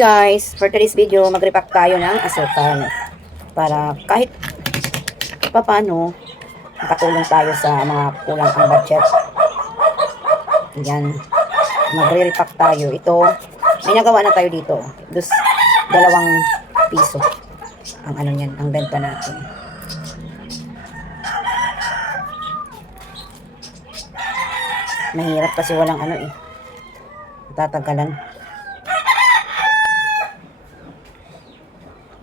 guys, for today's video, mag-repack tayo ng asukal para kahit paano makatulong tayo sa mga kulang ang budget. Yan, magre-repack tayo. Ito, may nagawa na tayo dito. ₱2 ang ano niyan, ang benta natin. Mahirap kasi walang ano eh. Tatagalan.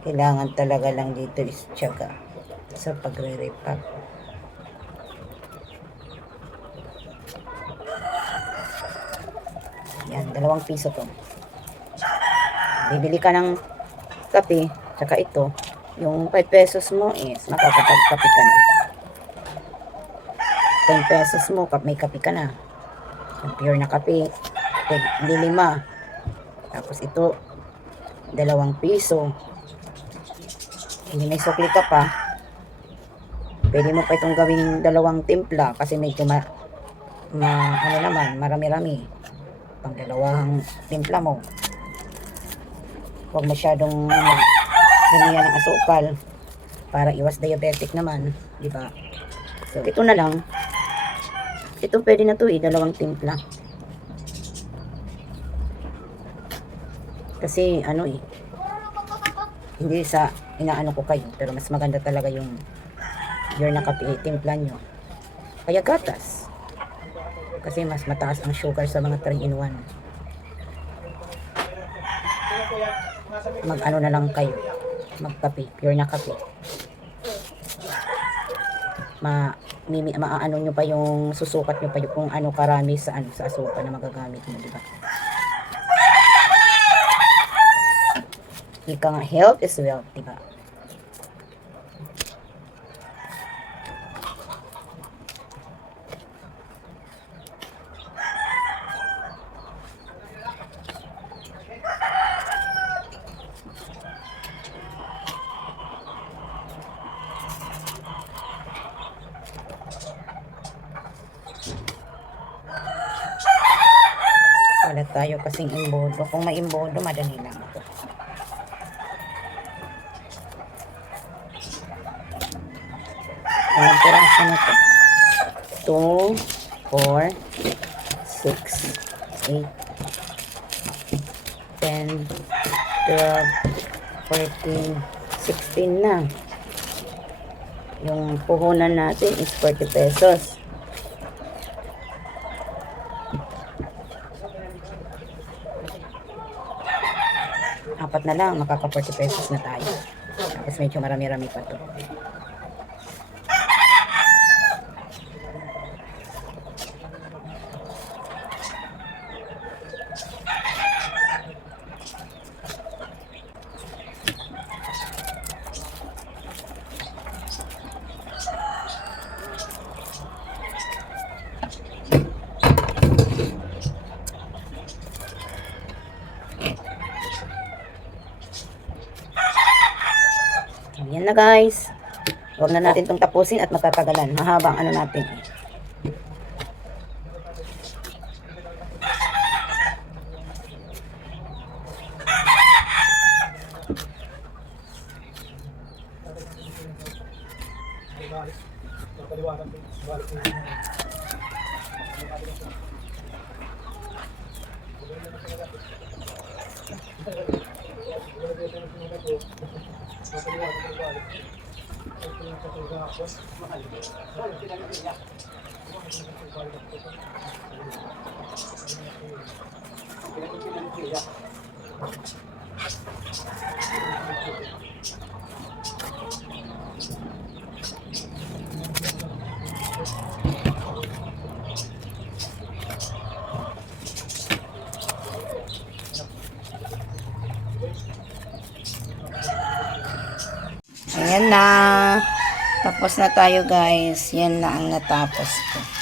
Kailangan talaga lang dito is tiyaga sa pagre-repack. Yan, ₱2 to. Bibili ka ng kape, tsaka ito, yung ₱5 mo is makakapagkape ka na. ₱10 mo, may kape ka na. Yung pure na kape, tig-5. Tapos ito, ₱2. Hindi may sukli ka pa, pwede mo pa itong gawing 2 timpla kasi medyo ano naman, marami-rami. Pang 2 timpla mo. Huwag masyadong ganyan ng asukal para iwas diabetic naman, di ba? So ito na lang. Ito pwede na to 2 timpla. Kasi ano hindi sa inaano ko kayo, pero mas maganda talaga yung pure na kape, timpla nyo. Kaya gatas. Kasi mas mataas ang sugar sa mga 3-in-1. Mag-ano na lang kayo. Magkape, pure na kape. Maaano nyo pa yung susukat nyo pa yung kung ano karami sa asukal na magagamit mo, di ba? Ika nga, health is wealth, di ba? Wala tayo kasing imbodo. Kung may imbodo, madali lang ito. Ilang piraso na ito? 2, 4, 6, 8, 10, 12, 14, 16 na. Yung puhunan natin is ₱40. 4 na lang, makaka ₱40 na tayo. Tapos medyo marami-rami pa to. Yan na guys. Huwag na natin itong tapusin at matatagalan. Mahaba ang ano natin. Ayan na. Tapos na tayo guys. Yan na ang natapos ko.